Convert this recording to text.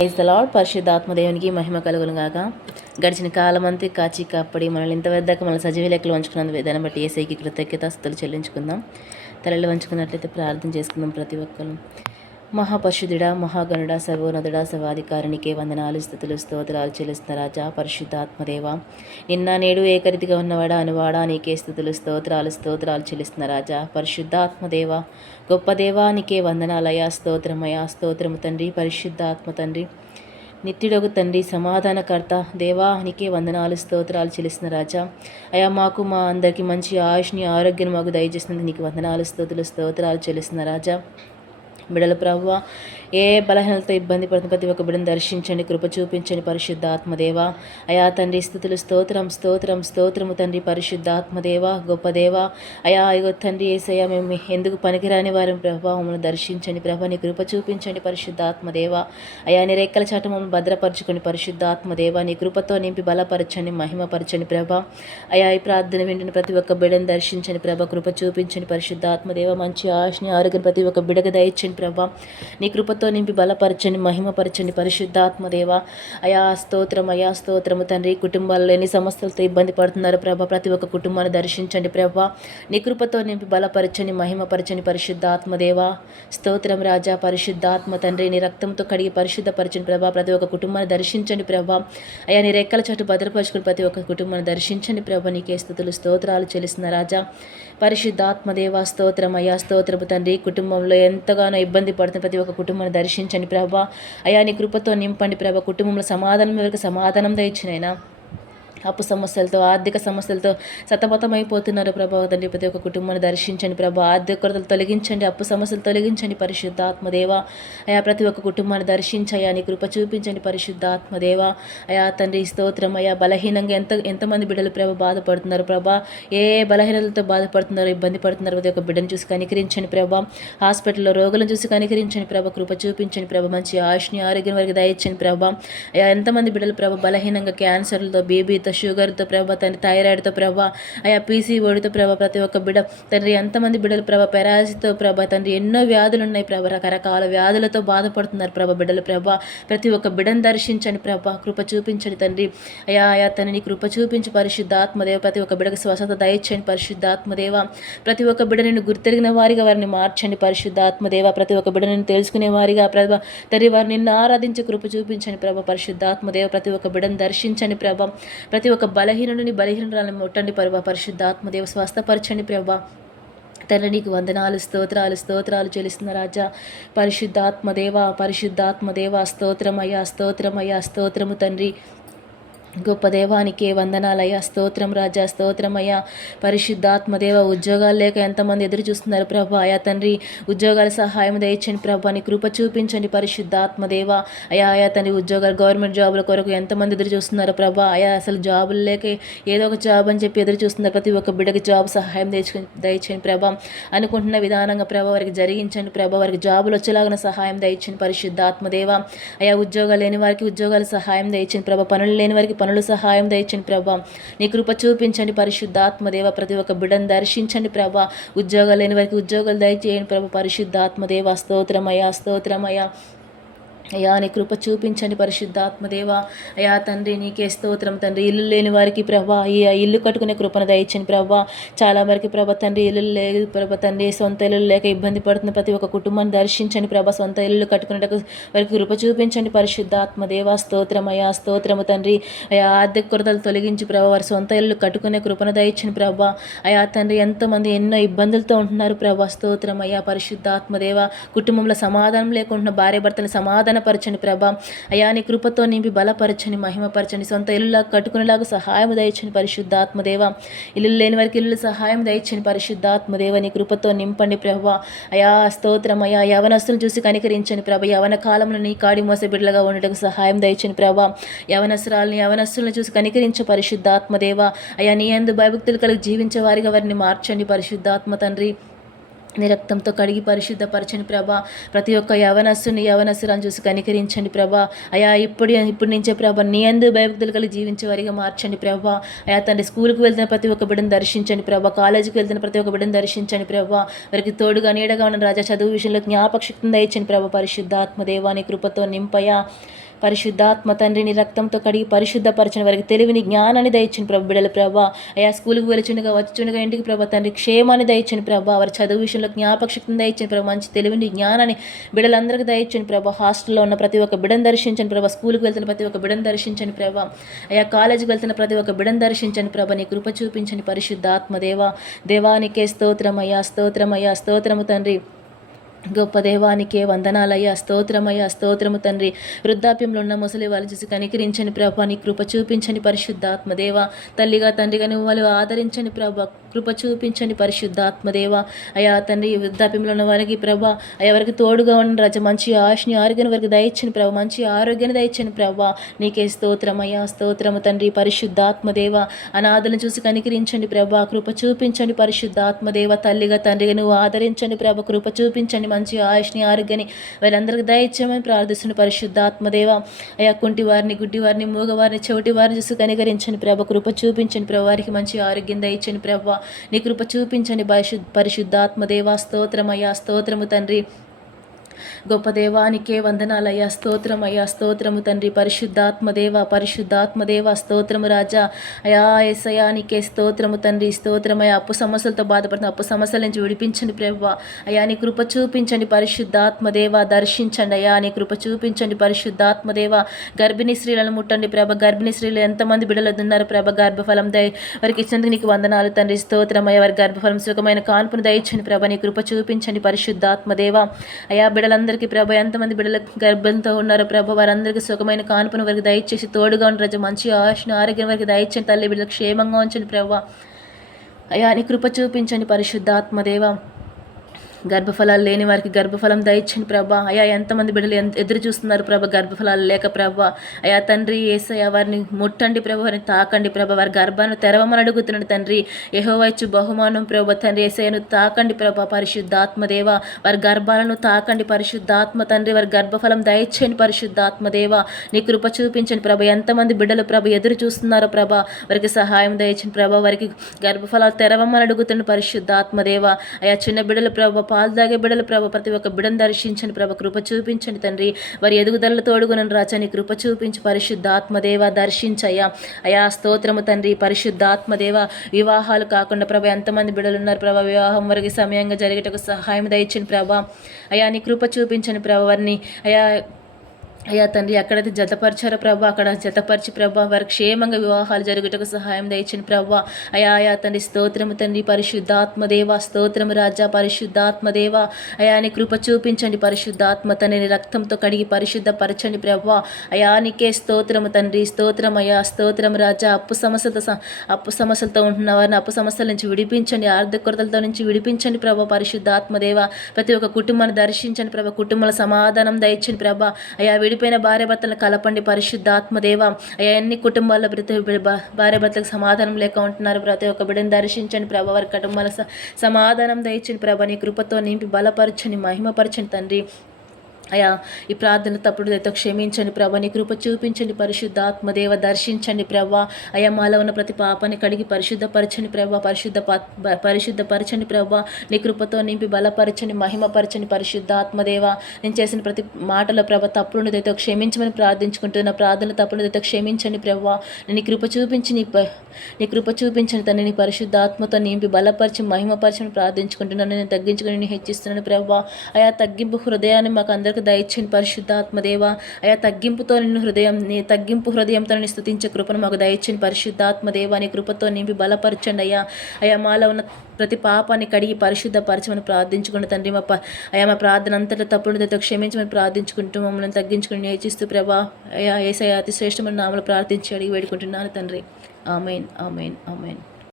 Praise the Lord పరిశుద్ధాత్మదేవునికి మహిమ కలుగునుగాక గడిచిన కాలమంతా కాచి కాపడి మనల్ని ఇంత వద్దకు మన సజీవ లెక్కలు వంచుకున్నందుకు దాన్ని బట్టి ఏసైకి కృతజ్ఞత స్థుతులు చెల్లించుకుందాం. తలలు వంచుకున్నట్లయితే ప్రార్థన చేసుకుందాం ప్రతి ఒక్కరు. మహాపరిశుద్ధుడా మహాగణుడ సర్వోన్నతుడ సర్వాధికారినికే వందనాలు స్థుతులు స్తోత్రాలు చెల్లిస్తున్న రాజా పరిశుద్ధాత్మదేవ. నిన్న నేడు ఏకరీతిగా ఉన్నవాడా అనువాడా నీకే స్థుతులు స్తోత్రాలు స్తోత్రాలు చెల్లిస్తున్న రాజా పరిశుద్ధాత్మదేవ. గొప్ప దేవా నీకే వందనాలయ స్తోత్రమయ స్తోత్రము తండ్రి పరిశుద్ధాత్మ తండ్రి. నిత్యుడగు తండ్రి సమాధానకర్త దేవా నీకే వందనాలు స్తోత్రాలు చెల్లిస్తున్న రాజా. అయా మాకు మా అందరికీ మంచి ఆయుష్ని ఆరోగ్యం మాకు దయచేసినందుకు నీకు వందనాలు స్తోతులు స్తోత్రాలు చెల్లిస్తున్న రాజా. బిడల ప్రవ్వ ఏ బలహీనతో ఇబ్బంది పడుతున్న ప్రతి ఒక్క బిడ్డను దర్శించండి కృప చూపించండి పరిశుద్ధాత్మదేవ. అయా తండ్రి స్థుతులు స్తోత్రం స్తోత్రం స్తోత్రము తండ్రి పరిశుద్ధాత్మదేవ గొప్ప దేవ అయా అయ్యో తండ్రి ఏసయ్య మేము ఎందుకు పనికిరాని వారి ప్రభావమును దర్శించండి ప్రభా నీ కృప చూపించండి పరిశుద్ధాత్మదేవ. అయా నీ రెక్కల చాట మమ్మల్ని పరిశుద్ధాత్మదేవ నీ కృపతో నింపి బలపరచండి మహిమపరచండి ప్రభ. అయా ఈ ప్రార్థన వింటున్న ప్రతి ఒక్క బిడ్డను దర్శించండి ప్రభ కృప చూపించండి పరిశుద్ధాత్మదేవ. మంచి ఆశని ఆరోగ్యం ప్రతి ఒక్క బిడగ దయచండి ప్రభా. నీ కృప కృపతో నింపి బలపరచండి మహిమపరచండి పరిశుద్ధాత్మదేవ. అయా స్తోత్రం అయా స్తోత్రము తండ్రి. కుటుంబాలు లేని సమస్యలతో ఇబ్బంది పడుతున్నారు ప్రభా ప్రతి ఒక్క కుటుంబాన్ని దర్శించండి ప్రభ. నీ కృపతో నింపి బలపరచండి మహిమపరచండి పరిశుద్ధాత్మదేవ. స్తోత్రం రాజా పరిశుద్ధాత్మ తండ్రి. నీ రక్తంతో కడిగి పరిశుద్ధపరచండి ప్రభా. ప్రతి ఒక్క కుటుంబాన్ని దర్శించండి ప్రభా. అయా నీ రెక్కల చోటు భద్రపరచుకుని ప్రతి ఒక్క కుటుంబాన్ని దర్శించండి ప్రభా. నీకే స్థుతులు స్తోత్రాలు చెల్లిస్తున్న రాజా. పరిశుద్ధాత్మదేవ స్తోత్రం అయ్యా స్తోత్రపు తండ్రి. కుటుంబంలో ఎంతగానో ఇబ్బంది పడుతున్న ప్రతి ఒక్క కుటుంబం కుటుంబాన్ని దర్శించండి ప్రభా. అయా నీ కృపతో నింపండి ప్రభా. కుటుంబంలో సమాధానం వరకు సమాధానం దయచినైనా అప్పు సమస్యలతో ఆర్థిక సమస్యలతో సతమతమైపోతున్నారు ప్రభావ తండ్రి ప్రతి ఒక్క కుటుంబాన్ని దర్శించండి ప్రభా. ఆర్థిక కొరతలు తొలగించండి అప్పు సమస్యలు తొలగించండి పరిశుద్ధాత్మదేవ. అయా ప్రతి ఒక్క కుటుంబాన్ని దర్శించయా నీ కృప చూపించండి పరిశుద్ధాత్మదేవ. అయా తండ్రి స్తోత్రం. అయా బలహీనంగా ఎంత ఎంతమంది బిడ్డలు ప్రభ బాధపడుతున్నారు ప్రభా. ఏ బలహీనతలతో బాధపడుతున్నారో ఇబ్బంది పడుతున్నారు ప్రతి ఒక్క బిడ్డను చూసి కనికరించండి ప్రభా. హాస్పిటల్లో రోగులను చూసి కనికరించండి ప్రభ. కృప చూపించండి ప్రభ. మంచి ఆయుష్ని ఆరోగ్యం వరకు దయచండి ప్రభా. అయా ఎంతమంది బిడ్డలు ప్రభ బలహీనంగా క్యాన్సర్లతో బేబీతో తో షుగర్తో ప్రభా తండ్రి థైరాయిడ్తో ప్రభా అయా పీసీఓడితో ప్రభా ప్రతి ఒక్క బిడ తండ్రి ఎంతమంది బిడ్డలు ప్రభా పెరాసితో ప్రభా తండ్రి ఎన్నో వ్యాధులు ఉన్నాయి ప్రభా రకరకాల వ్యాధులతో బాధపడుతున్నారు ప్రభా బిడ్డలు ప్రభా. ప్రతి ఒక్క బిడ్డను దర్శించండి ప్రభా కృప చూపించండి తండ్రి. అయా అయా తనని కృప చూపించి పరిశుద్ధాత్మదేవ ప్రతి ఒక్క బిడకు స్వస్థత దయచండి పరిశుద్ధాత్మదేవ. ప్రతి ఒక్క బిడ నేను గుర్తెరిగిన వారిగా వారిని మార్చండి పరిశుద్ధాత్మదేవ. ప్రతి ఒక్క బిడ నేను తెలుసుకునే వారిగా ప్రభా తండ్రి వారిని నిన్ను ఆరాధించి కృప చూపించండి ప్రభా పరిశుద్ధాత్మదేవ. ప్రతి ఒక్క బిడను దర్శించండి ప్రభా. ప్రతి ఒక్క బలహీనుని బలహీనరాలను ముట్టండి ప్రభా. పరిశుద్ధాత్మదేవ స్వస్థపరచండి ప్రభా. తండ్రి నీకు వందనాలు స్తోత్రాలు స్తోత్రాలు చెల్లిస్తున్న రాజా. పరిశుద్ధాత్మదేవ పరిశుద్ధాత్మదేవ స్తోత్రమయ్యా స్తోత్రమయ్యా స్తోత్రము తండ్రి. గొప్ప దేవానికి వందనాలయ్యా. స్తోత్రం రాజా స్తోత్రమయ్యా. పరిశుద్ధాత్మదేవ ఉద్యోగాలు లేక ఎంతమంది ఎదురు చూస్తున్నారు ప్రభా. అయా తండ్రి ఉద్యోగాల సహాయం దయచండి ప్రభా. నీ కృప చూపించండి పరిశుద్ధాత్మదేవ. అయా అయా తండ్రి ఉద్యోగాలు గవర్నమెంట్ జాబుల కొరకు ఎంతమంది ఎదురు చూస్తున్నారు ప్రభా. అయా అసలు జాబులు లేక ఏదో ఒక జాబ్ అని చెప్పి ఎదురు చూస్తున్నారు ప్రతి ఒక్క బిడ్డకి జాబ్ సహాయం దయచు దయచండి ప్రభా. అనుకుంటున్న విధానంగా ప్రభా వారికి జరిగించండి ప్రభా. వారికి జాబులు వచ్చేలాగా సహాయం దయచండి పరిశుద్ధాత్మదేవ. అయా ఉద్యోగాలు లేని వారికి ఉద్యోగాల సహాయం దయచండి ప్రభా. పనులు లేని వారికి పనులు సహాయం దయచండి ప్రభా. నీ కృప చూపించండి పరిశుద్ధాత్మదేవ. ప్రతి ఒక్క బిడ్డను దర్శించండి ప్రభా. ఉద్యోగాలు లేని వారికి ఉద్యోగాలు దయచేయండి ప్రభా. పరిశుద్ధాత్మదేవ. స్తోత్రమయ స్తోత్రమయ అయ్యా నీ కృప చూపించండి పరిశుద్ధాత్మదేవ. అయా తండ్రి నీకే స్తోత్రం తండ్రి. ఇల్లు లేని వారికి ప్రభా ఈ ఇల్లు కట్టుకునే కృపను దయచండి ప్రభా. చాలా వరకు ప్రభ తండ్రి ఇల్లు లేదు ప్రభ తండ్రి సొంత ఇల్లు లేక ఇబ్బంది పడుతున్న ప్రతి ఒక్క కుటుంబాన్ని దర్శించండి ప్రభ. సొంత ఇల్లు కట్టుకునేటకు వారికి కృప చూపించండి పరిశుద్ధాత్మదేవ. స్తోత్రం అయా స్తోత్రము తండ్రి. అయా ఆర్థిక కొరతలు తొలగించి ప్రభ వారి సొంత ఇల్లు కట్టుకునే కృపను దయచండి ప్రభా. అయా తండ్రి ఎంతోమంది ఎన్నో ఇబ్బందులతో ఉంటున్నారు ప్రభా. స్తోత్రం అయ్యా పరిశుద్ధాత్మదేవ. కుటుంబంలో సమాధానం లేకుండా భార్య భర్తలు సమాధానం సమాధానపరచని ప్రభా. అయా నీ కృపతో నింపి బలపరచని మహిమపరచని సొంత ఇల్లులా కట్టుకునేలాగా సహాయం దయచని పరిశుద్ధాత్మదేవ. ఇల్లు లేని వారికి ఇల్లు సహాయం దయచని పరిశుద్ధాత్మదేవ. నీ కృపతో నింపండి ప్రభా. అయా స్తోత్రం అయా యవనస్తులు చూసి కనికరించండి ప్రభ. యవన కాలంలో నీ కాడి మోస బిడ్డలుగా ఉండటకు సహాయం దయచని ప్రభా. యవనస్రాలని యవనస్తులను చూసి కనికరించ పరిశుద్ధాత్మదేవ. అయా నీ అందు భయభక్తులు కలిగి జీవించే వారిగా వారిని మార్చండి పరిశుద్ధాత్మ తండ్రి. నీ రక్తంతో కడిగి పరిశుద్ధపరచని ప్రభా. ప్రతి ఒక్క యవనస్సుని యవనస్సులను చూసి కనికరించండి ప్రభా. అయా ఇప్పుడు ఇప్పటి నుంచే ప్రభా నీ అందు భయభక్తులు కలిగి జీవించే వారిగా మార్చండి ప్రభా. అయా తండ్రి స్కూల్కి వెళ్తున్న ప్రతి ఒక్క బిడ్డను దర్శించండి ప్రభా. కాలేజీకి వెళ్తున్న ప్రతి ఒక్క బిడ్డను దర్శించండి ప్రభా. వారికి తోడుగా నీడగా ఉన్న రాజా చదువు విషయంలో జ్ఞాపక శక్తిని దయచండి ప్రభా. పరిశుద్ధాత్మ దేవాని కృపతో నింపయా. పరిశుద్ధాత్మ తండ్రి నీ రక్తంతో కడిగి పరిశుద్ధపరచని వారికి తెలివిని జ్ఞానాన్ని దయచిన ప్రభు. బిడల ప్రభా అయా స్కూల్కి వెలుచుండగా వచ్చుండగా ఇంటికి ప్రభా తండ్రి? క్షేమాన్ని దయచిన ప్రభా. వారి చదువు విషయంలో జ్ఞాపక శక్తిని ప్రభావ ప్రభా. మంచి తెలివిని జ్ఞానాన్ని బిడలందరికీ దయచిన ప్రభా. హాస్టల్లో ఉన్న ప్రతి ఒక్క బిడను దర్శించండి ప్రభా. స్కూల్కి వెళ్తున్న ప్రతి ఒక్క బిడను దర్శించండి ప్రభా. అయా కాలేజీకి వెళ్తున్న ప్రతి ఒక్క బిడను దర్శించండి ప్రభా. నీ కృప చూపించండి పరిశుద్ధాత్మ దేవా. దేవానికే స్తోత్రమయ్యా స్తోత్రమయ్యా స్తోత్రము తండ్రి. గొప్ప దేవానికే వందనాలయ్యా స్తోత్రమయ్యా స్తోత్రము తండ్రి. వృద్ధాప్యంలో ఉన్న ముసలి వాళ్ళు చూసి కనికరించని ప్రభా నీ కృప చూపించని పరిశుద్ధాత్మదేవ. తల్లిగా తండ్రిగా నువ్వు వాళ్ళు ఆదరించని ప్రభ కృప చూపించని పరిశుద్ధాత్మదేవ. అయా తండ్రి వృద్ధాప్యంలో ఉన్న వారికి ప్రభా ఎవరికి తోడుగా ఉన్న రజ. మంచి ఆశని ఆరోగ్యం వారికి దయచ్చని ప్రభ మంచి ఆరోగ్యాన్ని దయచ్చని ప్రభా. నీకే స్తోత్రమయ్యా స్తోత్రము తండ్రి పరిశుద్ధాత్మదేవ. అనాథలను చూసి కనికరించండి ప్రభా కృప చూపించండి పరిశుద్ధాత్మదేవ. తల్లిగా తండ్రిగా నువ్వు ఆదరించండి ప్రభ కృప చూపించండి మంచి ఆయుష్ని ఆరోగ్యాన్ని వీళ్ళందరికీ దయచేయమని ప్రార్థిస్తున్న పరిశుద్ధాత్మదేవ. అయా కుంటి వారిని గుడ్డి వారిని మూగవారిని చెవిటి వారిని చూసి కనికరించండి ప్రభ. కృప చూపించండి ప్రభు. వారికి మంచి ఆరోగ్యం దయచండి ప్రభ. నీ కృప చూపించండి పరిశుద్ధ పరిశుద్ధాత్మదేవ. స్తోత్రమయ్యా స్తోత్రము తండ్రి. గొప్ప దేవానికే వందనాలయ్యా స్తోత్రమయ్యా స్తోత్రము తండ్రి పరిశుద్ధాత్మదేవ పరిశుద్ధాత్మదేవ స్తోత్రము రాజా. అయా ఎసయానికే స్తోత్రము తండ్రి స్తోత్రమయ్యా. అప్పు సమస్యలతో బాధపడుతున్న అప్పు సమస్యల నుంచి విడిపించండి ప్రభా అయా నీ కృప చూపించండి పరిశుద్ధాత్మదేవ దర్శించండి అయా నీ కృప చూపించండి పరిశుద్ధాత్మదేవ. గర్భిణీ స్త్రీలను ముట్టండి ప్రభ. గర్భిణీ స్త్రీలు ఎంతమంది బిడలు ఉన్నారు ప్రభ. గర్భఫలం దయ వారికి ఇచ్చినందుకు నీకు వందనాలు తండ్రి స్తోత్రమయ్య. వారి గర్భఫలం సుఖమైన కాన్పును దయచండి ప్రభ. నీ కృప చూపించండి పరిశుద్ధాత్మదేవ. అయా బిడలందరూ అందరికీ ప్రభ ఎంతమంది బిడ్డల గర్భంతో ఉన్నారో ప్రభ వారందరికీ సుఖమైన కానుపను వారికి దయచేసి తోడుగా రజ మంచి ఆశను ఆరోగ్యం వారికి దయచండి తల్లి బిడ్డలకు క్షేమంగా ఉంచండి ప్రభ. అయా అని కృప చూపించండి పరిశుద్ధాత్మదేవ గర్భఫలాలు లేని వారికి గర్భఫలం దయచ్చని ప్రభా. అయా ఎంతమంది బిడ్డలు ఎదురు చూస్తున్నారు ప్రభ గర్భఫలాలు లేక ప్రభ. అయా తండ్రి ఏసయ వారిని ముట్టండి ప్రభ వారిని తాకండి ప్రభ. వారి గర్భాన్ని తెరవమని అడుగుతున్నాడు తండ్రి. యహోవైచ్చు బహుమానం ప్రభ తండ్రి ఏసయను తాకండి ప్రభ పరిశుద్ధాత్మదేవ. వారి గర్భాలను తాకండి పరిశుద్ధాత్మ తండ్రి. వారి గర్భఫలం దయచేయండి పరిశుద్ధాత్మదేవ. నీ కృప చూపించండి ప్రభ. ఎంతమంది బిడ్డలు ప్రభ ఎదురు చూస్తున్నారో ప్రభ. వారికి సహాయం దయచండి ప్రభ. వారికి గర్భఫలాలు తెరవమని అడుగుతున్న పరిశుద్ధాత్మదేవ. అయా చిన్న బిడ్డలు ప్రభ పాలు తాగే బిడలు ప్రభ ప్రతి ఒక్క బిడను దర్శించండి ప్రభ కృప చూపించండి తండ్రి. వారి ఎదుగుదల తోడుగునని రాచని కృప చూపించి పరిశుద్ధాత్మదేవ దర్శించయ్యా. అయా స్తోత్రము తండ్రి పరిశుద్ధాత్మదేవ వివాహాలు కాకుండా ప్రభ ఎంతమంది బిడలు ఉన్నారు ప్రభ వివాహం వరకు సమయంగా జరిగేటకు సహాయం దయచండి ప్రభ. అయా నీ కృప చూపించండి ప్రభ వారిని. అయా అయ్యా తండ్రి ఎక్కడైతే జతపరిచారో ప్రభా అక్కడ జతపరిచి ప్రభా వారి క్షేమంగా వివాహాలు జరుగుటకు సహాయం దయచిన ప్రభా. అయా అయా తండ్రి స్తోత్రము తండ్రి పరిశుద్ధాత్మదేవ స్తోత్రము రాజా పరిశుద్ధాత్మదేవ అయాని కృప చూపించండి పరిశుద్ధాత్మ తండ్రిని రక్తంతో కడిగి పరిశుద్ధపరచండి ప్రభా. అయానికే స్తోత్రము తండ్రి స్తోత్రం అయా స్తోత్రం రాజా. అప్పు సమస్యలతో అప్పు సమస్యలతో ఉంటున్న వారిని అప్పు సమస్యల నుంచి విడిపించండి ఆర్థిక కొరతలతో నుంచి విడిపించండి ప్రభా పరిశుద్ధాత్మదేవ ప్రతి ఒక్క కుటుంబాన్ని దర్శించండి ప్రభా కుటుంబాల సమాధానం దయచండి ప్రభా. అయా విడిపోయిన భార్య భర్తలను కలపండి పరిశుద్ధాత్మదేవ. అన్ని కుటుంబాల్లో ప్రతి భార్య భర్తలకు సమాధానం లేక ఉంటున్నారు. ప్రతి ఒక్క బిడ్డను దర్శించండి ప్రభ. వారి కుటుంబాల సమాధానం దయచండి ప్రభ. నీ కృపతో నింపి బలపరచని మహిమపరచని తండ్రి. అయా ఈ ప్రార్థన తప్పుడు అయితే క్షమించండి ప్రభా నీ కృప చూపించండి పరిశుద్ధాత్మదేవ దర్శించండి ప్రభా. అయా మాలో ఉన్న ప్రతి పాపాన్ని కడిగి పరిశుద్ధపరచండి ప్రభా పరిశుద్ధ పరిశుద్ధపరచండి ప్రభా. నీ కృపతో నింపి బలపరచండి మహిమపరచండి పరిశుద్ధాత్మదేవ నేను చేసిన ప్రతి మాటల ప్రభ తప్పుడు అయితే క్షమించమని ప్రార్థించుకుంటున్న ప్రార్థన తప్పుడు అయితే క్షమించండి ప్రభా. నీ కృప చూపించి నీ నీ కృప చూపించండి తన నీ పరిశుద్ధాత్మతో నింపి బలపరిచి మహిమపరచని ప్రార్థించుకుంటున్నాను. నేను తగ్గించుకుని నేను హెచ్చిస్తున్నాను ప్రభా. అయా తగ్గింపు హృదయాన్ని మాకు అందరికీ నాకు దయచేయండి పరిశుద్ధాత్మదేవ అయా తగ్గింపుతో నిన్ను హృదయం నీ తగ్గింపు హృదయంతో నేను స్థుతించే కృపను మాకు దయచేయండి పరిశుద్ధాత్మదేవ నీ కృపతో నింపి బలపరచండి అయ్యా. అయా మాలో ఉన్న ప్రతి పాపాన్ని కడిగి పరిశుద్ధపరచమని ప్రార్థించుకుంటూ తండ్రి మా అయా మా ప్రార్థన అంతటా తప్పుడుతో క్షమించమని ప్రార్థించుకుంటూ మమ్మల్ని తగ్గించుకుని నేర్చిస్తూ ప్రభా. అయా ఏసయ అతి శ్రేష్టమైన నామలు ప్రార్థించి అడిగి వేడుకుంటున్నాను తండ్రి. Amen amen amen.